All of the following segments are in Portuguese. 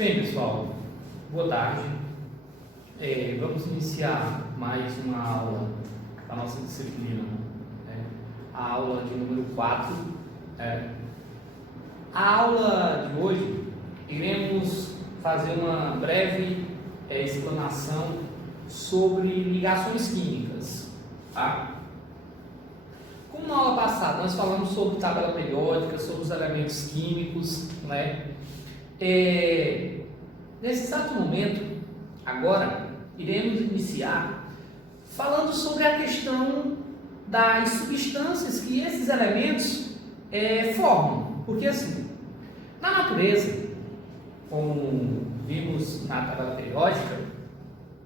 Bem, pessoal, boa tarde. Vamos iniciar mais uma aula da nossa disciplina, a aula de número 4. A aula de hoje, iremos fazer uma breve explanação sobre ligações químicas, tá? Como na aula passada nós falamos sobre tabela periódica, sobre os elementos químicos, né? Nesse exato momento, agora, iremos iniciar falando sobre a questão das substâncias que esses elementos formam. Porque assim, na natureza, como vimos na tabela periódica,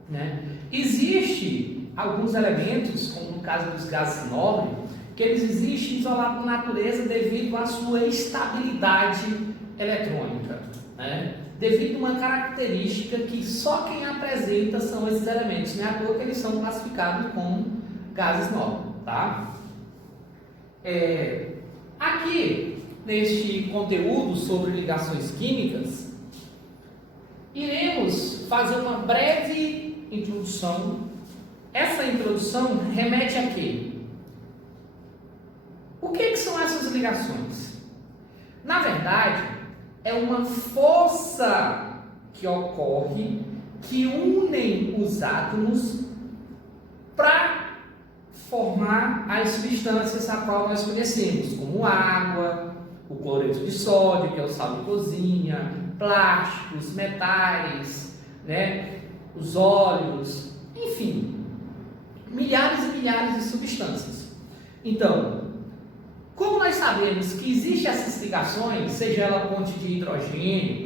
né, existe alguns elementos, como no caso dos gases nobres, que eles existem isolados na natureza devido à sua estabilidade eletrônica, né? Devido a uma característica que só quem apresenta são esses elementos, não é à toa que eles são classificados como gases nobres, tá? Aqui, neste conteúdo sobre ligações químicas, iremos fazer uma breve introdução. Essa introdução remete a quê? O que são essas ligações? Na verdade, é uma força que ocorre, que unem os átomos para formar as substâncias a qual nós conhecemos, como água, o cloreto de sódio, que é o sal de cozinha, plásticos, metais, né, os óleos, enfim, milhares e milhares de substâncias. Então, como nós sabemos que existem essas ligações, seja ela ponte de hidrogênio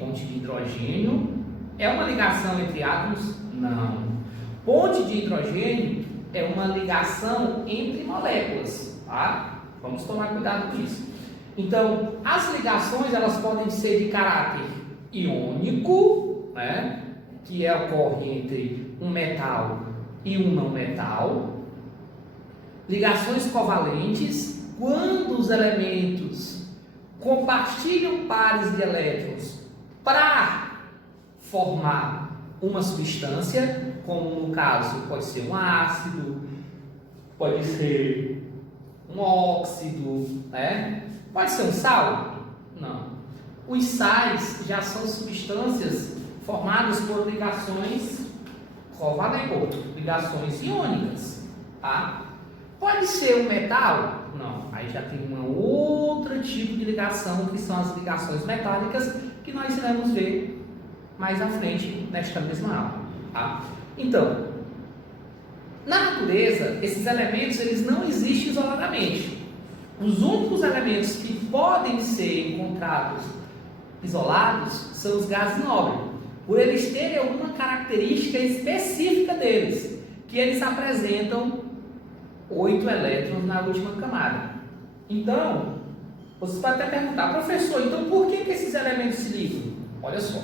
é uma ligação entre átomos? Não. Ponte de hidrogênio é uma ligação entre moléculas, tá? Vamos tomar cuidado com isso. Então, as ligações, elas podem ser de caráter iônico, né? Que ocorre entre um metal e um não metal. Ligações covalentes, quando os elementos compartilham pares de elétrons para formar uma substância, como no caso pode ser um ácido, pode ser um óxido, né? Pode ser um sal? Não. Os sais já são substâncias formadas por ligações covalentes, ligações iônicas, tá? Pode ser um metal? Não. Aí já tem um outro tipo de ligação, que são as ligações metálicas, que nós iremos ver mais à frente nesta mesma aula, tá? Então, na natureza, esses elementos eles não existem isoladamente. Os únicos elementos que podem ser encontrados isolados são os gases nobres, por eles terem alguma característica específica deles, que eles apresentam 8 elétrons na última camada. Então, você pode até perguntar, professor, então por que esses elementos se ligam? Olha só,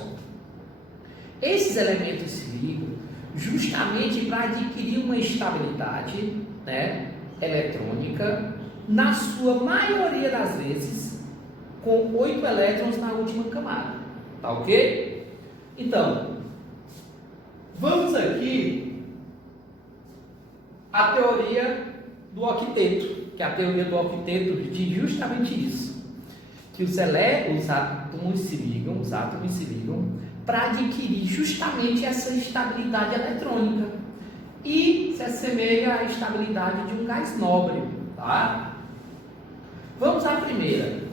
esses elementos se ligam justamente para adquirir uma estabilidade, né, eletrônica, na sua maioria das vezes, com 8 elétrons na última camada. Tá ok? Então, vamos aqui a teoria do octeto, que a teoria do octeto diz justamente isso, que os átomos se ligam para adquirir justamente essa estabilidade eletrônica e se assemelha à estabilidade de um gás nobre, tá? Vamos à primeira,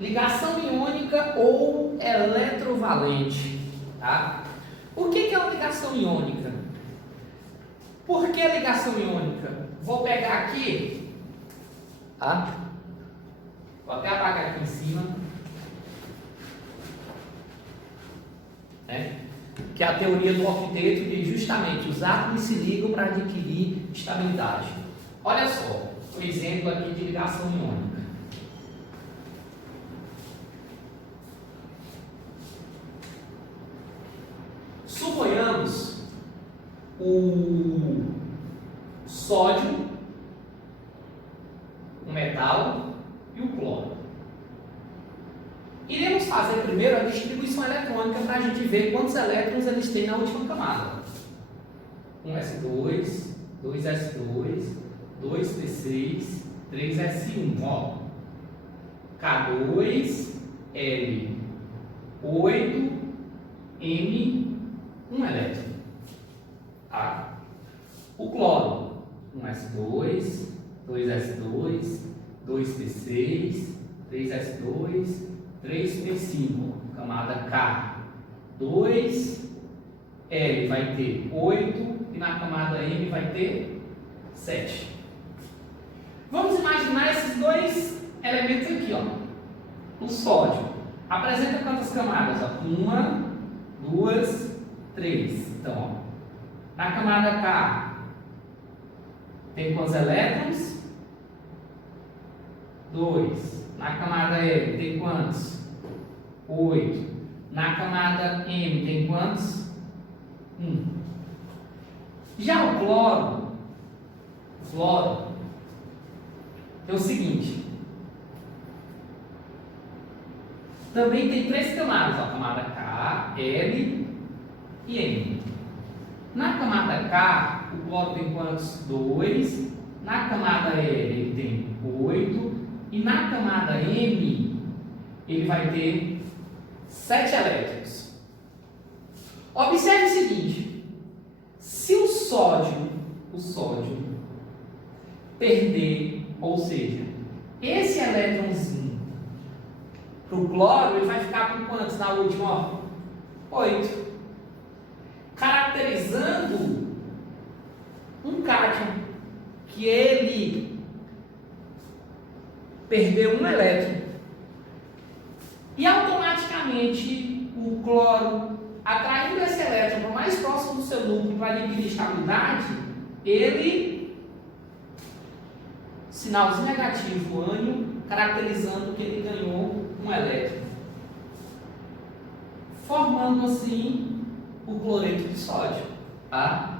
ligação iônica ou eletrovalente, tá? O que é uma ligação iônica? Por que ligação iônica? Vou pegar aqui, tá? Vou até apagar aqui em cima, né? Que a teoria do octeto diz justamente os átomos se ligam para adquirir estabilidade. Olha só, o exemplo aqui de ligação iônica. Suponhamos o sódio, o metal e o cloro. Iremos fazer primeiro a distribuição eletrônica para a gente ver quantos elétrons eles têm na última camada. 1s2, 2s2, 2p6, 3s1, ó. K2, L, 8, M, 1 elétron. Tá? O cloro, 1s2, 2s2, 2p6, 3s2, 3p5, camada K. 2, L vai ter 8 e na camada M vai ter 7. Vamos imaginar esses dois elementos aqui, ó. O sódio apresenta quantas camadas? 1, 2, 3. Então, ó, na camada K tem quantos elétrons? 2. Na camada L tem quantos? 8. Na camada M tem quantos? 1. Já o cloro é o seguinte. Também tem 3 camadas, ó, camada K, L e M. Na camada K, o cloro tem quantos? 2. Na camada L ele tem 8. E na camada M ele vai ter 7 elétrons. Observe o seguinte: se o sódio perder, ou seja, esse elétronzinho para o cloro, ele vai ficar com quantos na última? 8. Caracterizando um cátion que ele perdeu um elétron. E automaticamente o cloro, atraindo esse elétron para mais próximo do seu núcleo para adquirir estabilidade, ele, sinalzinho negativo, ânion, caracterizando que ele ganhou um elétron, formando assim o cloreto de sódio. Tá?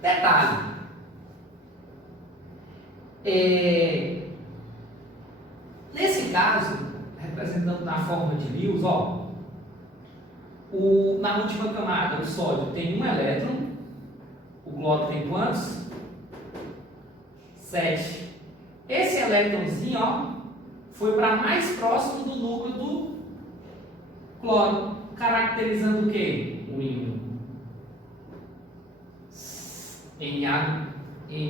Detalhe, nesse caso, representando na forma de Lewis, ó, na última camada o sódio tem um elétron, o cloro tem quantos? 7. Esse elétronzinho, ó, foi para mais próximo do núcleo do cloro, caracterizando o quê? O íon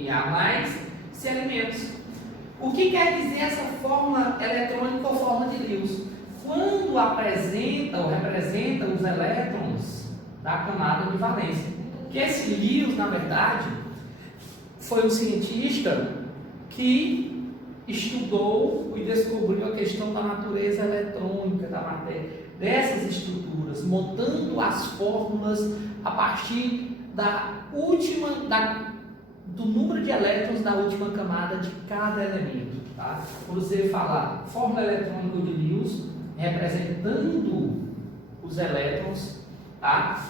Na mais C elementos. O que quer dizer essa fórmula eletrônica ou forma de Lewis? Quando apresenta ou representa os elétrons da camada de valência. Que esse Lewis, na verdade, foi um cientista que estudou e descobriu a questão da natureza eletrônica da matéria, dessas estruturas, montando as fórmulas a partir do número de elétrons da última camada de cada elemento. Tá? Quando você falar fórmula eletrônica de Lewis, representando os elétrons, tá?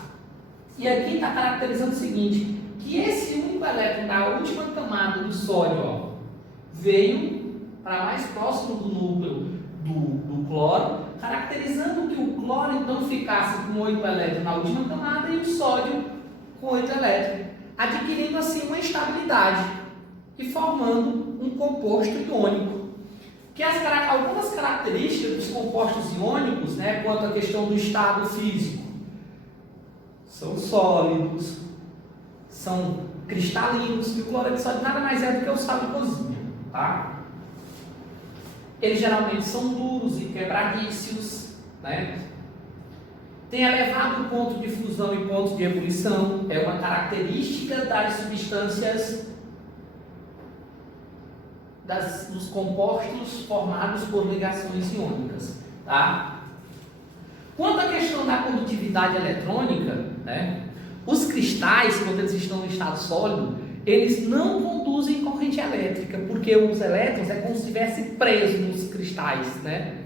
E aqui está caracterizando o seguinte, que esse único elétron da última camada do sódio, ó, veio para mais próximo do núcleo do cloro, caracterizando que o cloro então ficasse com 8 elétrons na última camada e o sódio com 8 elétrons, adquirindo assim uma estabilidade e formando um composto iônico. Que algumas características dos compostos iônicos, né, quanto à questão do estado físico, são sólidos, são cristalinos, e o cloreto de sódio nada mais é do que o sal de cozinha, tá? Eles geralmente são duros e quebradícios, né? Tem elevado ponto de fusão e ponto de ebulição, é uma característica das substâncias, dos compostos formados por ligações iônicas, tá? Quanto à questão da condutividade eletrônica, né, os cristais, quando eles estão em estado sólido, eles não conduzem corrente elétrica, porque os elétrons é como se estivesse presos nos cristais, né?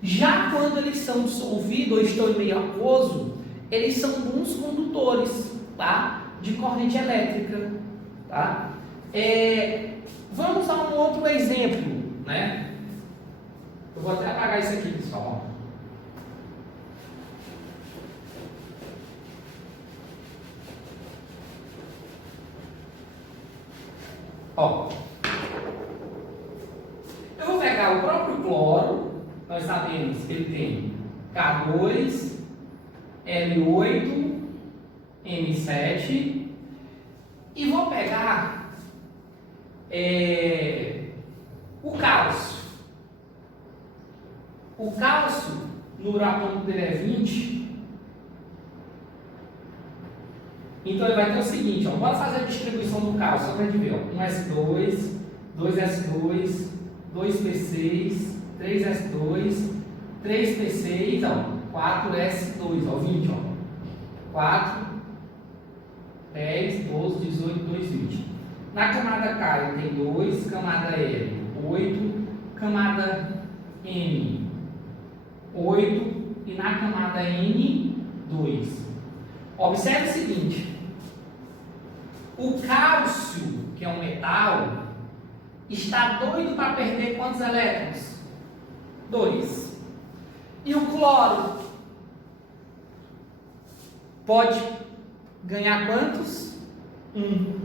Já quando eles são dissolvidos ou estão em meio aquoso, eles são bons condutores, tá, de corrente elétrica, tá? Vamos a um outro exemplo, né? Eu vou até apagar isso aqui, pessoal. nós sabemos que ele tem K2, L8, M7, e vou pegar o cálcio. O cálcio, no número atômico dele é 20. Então ele vai ter o seguinte, ó, bora fazer a distribuição do cálcio, só para a gente ver, ó, 1s2, 2s2, 2p6, 3s2, 3p6, ó, 4s2, ó, 20, ó, 4, 10, 12, 18, 2, 20. Na camada K ele tem 2, camada L, 8, camada M, 8 e na camada N, 2. Observe o seguinte, o cálcio, que é um metal, está doido para perder quantos elétrons? 2. E o cloro pode ganhar quantos? 1.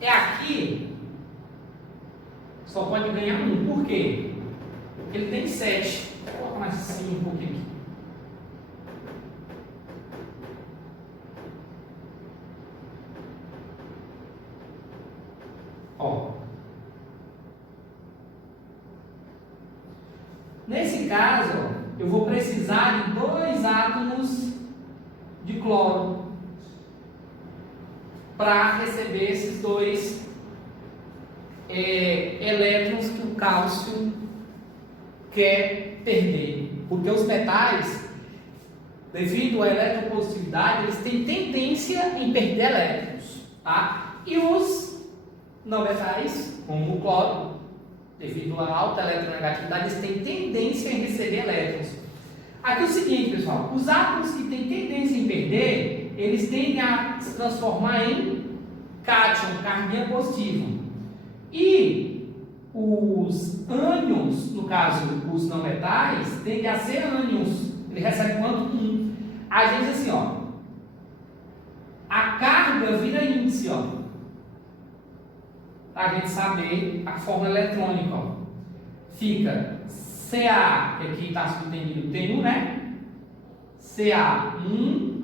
É aqui, só pode ganhar 1. Por quê? Porque ele tem 7. Vou colocar mais assim um pouquinho aqui. Ó. Nesse caso, ó, eu vou precisar de 2 átomos de cloro para receber esses 2 elétrons que o cálcio quer perder. Porque os metais, devido à eletropositividade, eles têm tendência em perder elétrons, tá? E os não metais, como o cloro, devido à alta eletronegatividade, eles têm tendência em receber elétrons. Aqui é o seguinte, pessoal, os átomos que têm tendência em perder, eles tendem a se transformar em cátion, carguinha positiva. E os ânions, no caso os não metais, tendem a ser ânions. Ele recebe quanto? 1. A gente assim, ó, a carga vira índice, ó, para a gente saber a forma eletrônica, ó. Fica Ca, que aqui está subtendido, tem 1, né? Ca1,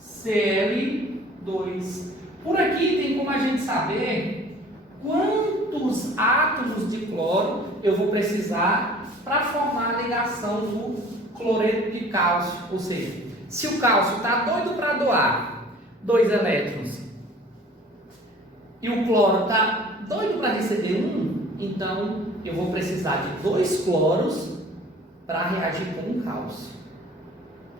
Cl2. Por aqui tem como a gente saber quantos átomos de cloro eu vou precisar para formar a ligação do cloreto de cálcio. Ou seja, se o cálcio está doido para doar 2 elétrons e o cloro está doido para receber 1, então eu vou precisar de 2 cloros para reagir com o cálcio.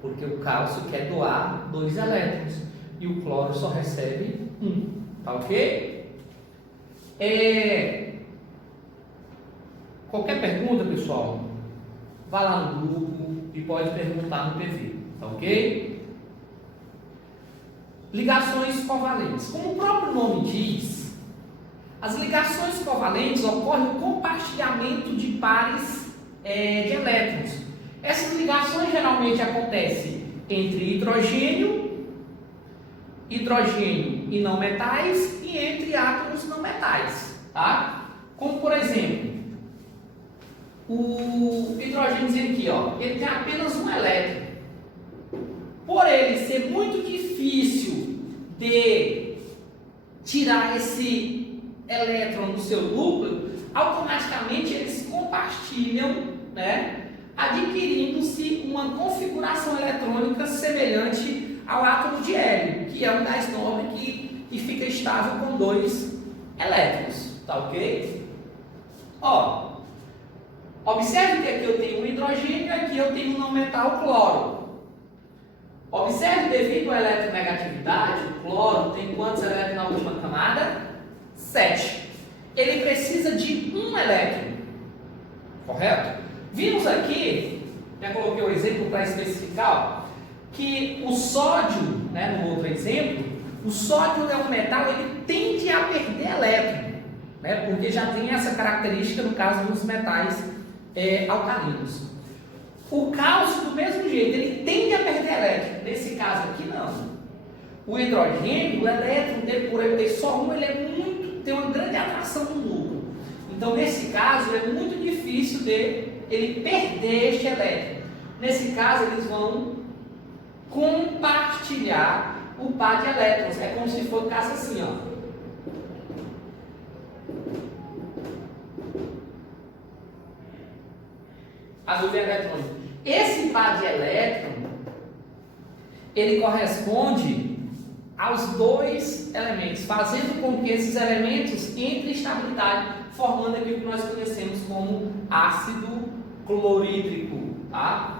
Porque o cálcio quer doar 2 elétrons e o cloro só recebe 1. Tá ok? Qualquer pergunta, pessoal, vá lá no grupo e pode perguntar no PV. Tá ok? Ligações covalentes. Como o próprio nome diz, as ligações covalentes ocorrem no compartilhamento de pares de elétrons. Essas ligações geralmente acontecem entre hidrogênio e não metais e entre átomos não metais, tá? Como por exemplo, o hidrogênio aqui, ó, ele tem apenas um elétron. Por ele ser muito difícil de tirar esse elétron do seu núcleo, automaticamente eles compartilham, né, adquirindo-se uma configuração eletrônica semelhante ao átomo de hélio, que é um gás nobre que fica estável com 2 elétrons, tá ok? Ó, observe que aqui eu tenho um hidrogênio e aqui eu tenho um não metal cloro. Observe, devido à eletronegatividade, o cloro tem quantos elétrons na última camada? 7. Ele precisa de 1 elétron, correto? Vimos aqui, já coloquei o exemplo para especificar, ó, que o sódio, né, no outro exemplo, o sódio é um metal, ele tende a perder elétron, né, porque já tem essa característica no caso dos metais alcalinos. O cálcio, do mesmo jeito, ele tende a perder elétron. Nesse caso aqui, não. O hidrogênio, o elétron dele, por ele ter só 1, ele tem uma grande atração no núcleo. Então, nesse caso, é muito difícil de ele perder este elétron. Nesse caso, eles vão compartilhar o par de elétrons. É como se fosse assim, ó. A nuvem eletrônica. Esse par de elétron, ele corresponde aos dois elementos, fazendo com que esses elementos entrem em estabilidade, formando aquilo que nós conhecemos como ácido clorídrico, tá?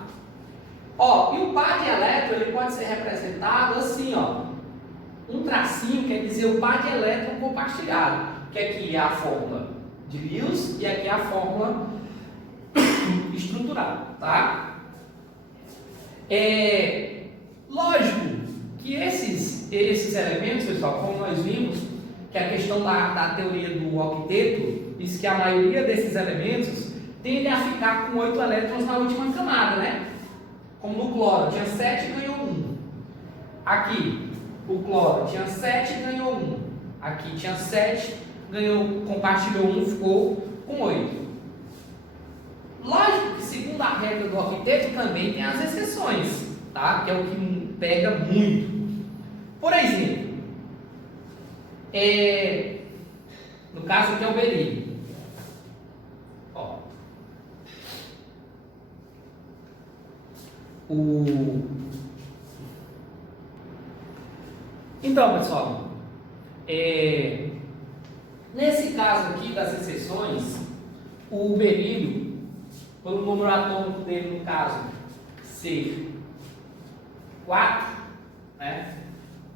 Ó, e o par de elétron, ele pode ser representado assim, ó. Um tracinho quer dizer o par de elétron compartilhado, que aqui é a fórmula de Lewis e aqui é a fórmula estrutural, tá? Lógico que esses elementos, pessoal, como nós vimos, que a questão da teoria do octeto diz que a maioria desses elementos tende a ficar com 8 elétrons na última camada, né? Como no cloro, tinha 7 e ganhou 1. Aqui, o cloro tinha 7 e ganhou 1. Aqui tinha 7, compartilhou 1, ficou com 8. Lógico que, segundo a regra do octeto, também tem as exceções, tá? Que é o que pega muito. Por exemplo, no caso aqui é o berílio. Ó. Então, pessoal, nesse caso aqui das exceções, o berílio, pelo número atômico dele, no caso, ser 4, né?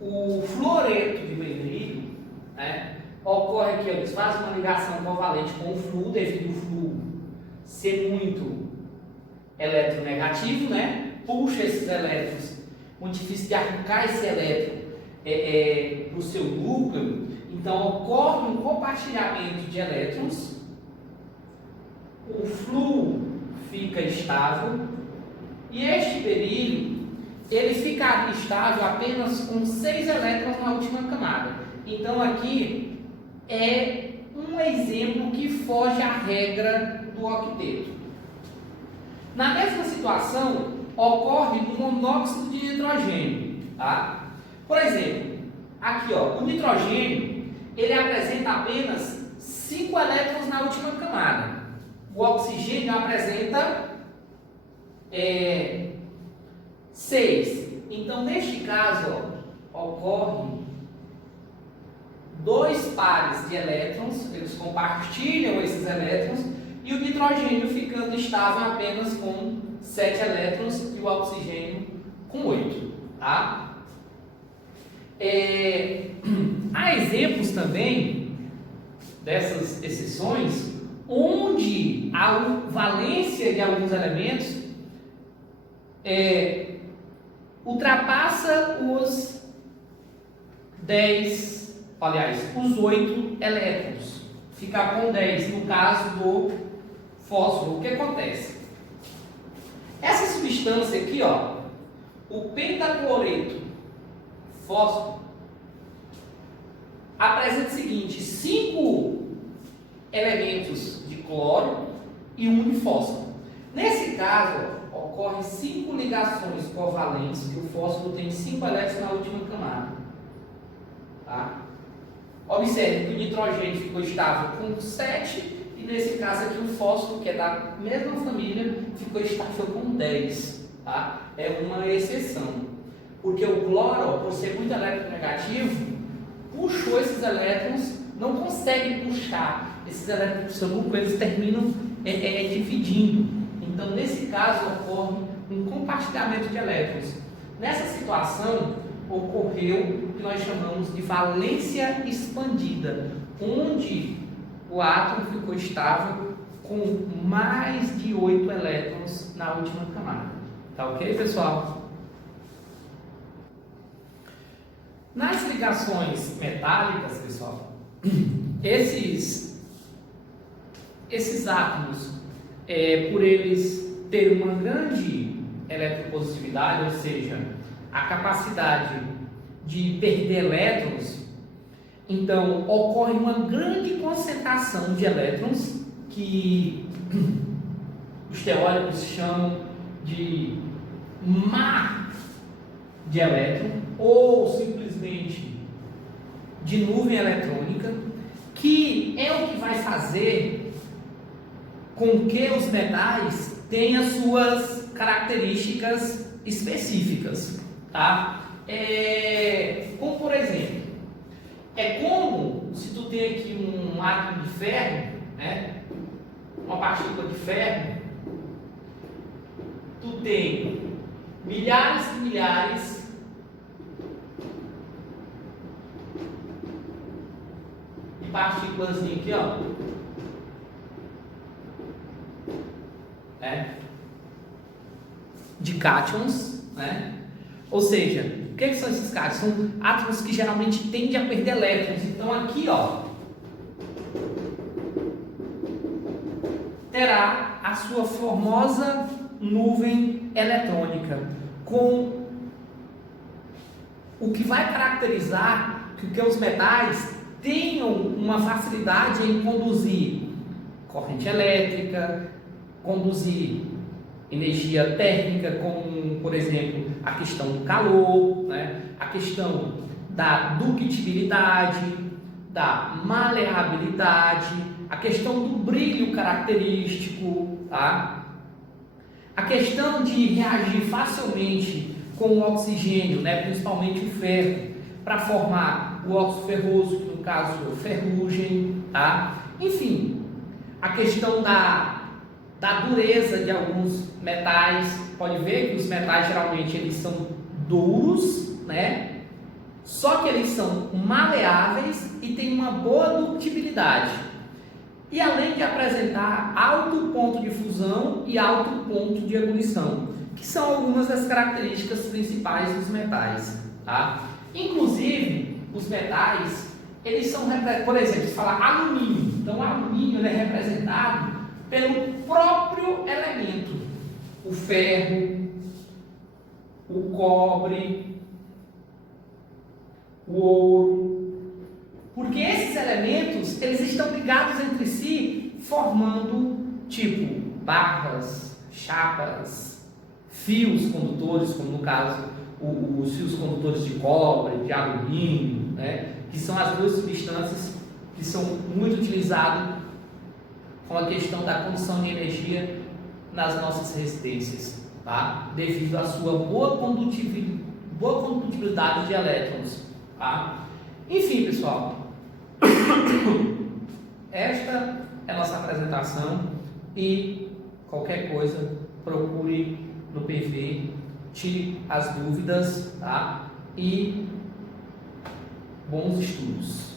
O fluoreto de berílio, né, ocorre que eles fazem uma ligação covalente com o flúor, devido ao flúor ser muito eletronegativo, né? Puxa esses elétrons, muito difícil de arrancar esse elétron para o seu núcleo, então ocorre um compartilhamento de elétrons, o flúor fica estável e este berílio ele fica estável apenas com 6 elétrons na última camada. Então aqui é um exemplo que foge à regra do octeto. Na mesma situação ocorre no monóxido de nitrogênio, tá? Por exemplo, aqui ó, o nitrogênio ele apresenta apenas 5 elétrons na última camada. O oxigênio apresenta 6. Então, neste caso, ó, ocorre 2 pares de elétrons, eles compartilham esses elétrons, e o nitrogênio ficando estável apenas com 7 elétrons e o oxigênio com 8. Tá? Há exemplos também dessas exceções onde a valência de alguns elementos ultrapassa os 8 elétrons, fica com 10 no caso do fósforo. O que acontece? Essa substância aqui, ó, o pentacloreto fósforo, apresenta o seguinte: 5 elementos de cloro e 1 de fósforo. Nesse caso, ocorrem 5 ligações covalentes, que o fósforo tem 5 elétrons na última camada. Tá? Observe que o nitrogênio ficou estável com 7, e nesse caso aqui o fósforo, que é da mesma família, ficou estável com 10. Tá? É uma exceção, porque o cloro, por ser muito eletronegativo, puxou esses elétrons, não consegue puxar esses elétrons do seu núcleo, eles terminam dividindo. Então, nesse caso, ocorre um compartilhamento de elétrons. Nessa situação, ocorreu o que nós chamamos de valência expandida, onde o átomo ficou estável com mais de 8 elétrons na última camada. Tá ok, pessoal? Nas ligações metálicas, pessoal, esses átomos, por eles terem uma grande eletropositividade, ou seja, a capacidade de perder elétrons, então ocorre uma grande concentração de elétrons que os teóricos chamam de mar de elétron, ou simplesmente de nuvem eletrônica, que é o que vai fazer com que os metais tenham suas características específicas, tá? Como por exemplo, é como se tu tem aqui um átomo de ferro, né? Uma partícula de ferro, tu tem milhares e milhares de partículas aqui, ó, de cátions, né? Ou seja, o que são esses cátions? São átomos que geralmente tendem a perder elétrons. Então aqui, ó, terá a sua formosa nuvem eletrônica, com o que vai caracterizar que os metais tenham uma facilidade em conduzir corrente elétrica, conduzir energia térmica, como, por exemplo, a questão do calor, né? A questão da ductibilidade, da maleabilidade, a questão do brilho característico, tá? A questão de reagir facilmente com o oxigênio, né? Principalmente o ferro, para formar o óxido ferroso, que no caso é ferrugem, tá? Enfim, a questão da dureza de alguns metais. Pode ver que os metais geralmente eles são duros, né? Só que eles são maleáveis e têm uma boa ductibilidade. E além de apresentar alto ponto de fusão e alto ponto de ebulição, que são algumas das características principais dos metais, tá? Inclusive, os metais, eles são, por exemplo, se falar alumínio. Então, o alumínio ele é representado pelo próprio elemento, o ferro, o cobre, o ouro, porque esses elementos eles estão ligados entre si, formando tipo barras, chapas, fios condutores, como no caso os fios condutores de cobre, de alumínio, né? Que são as duas substâncias que são muito utilizadas com a questão da condução de energia nas nossas resistências, tá? Devido à sua boa condutibilidade de elétrons, tá? Enfim, pessoal, esta é a nossa apresentação e qualquer coisa procure no PV, tire as dúvidas, tá? E bons estudos.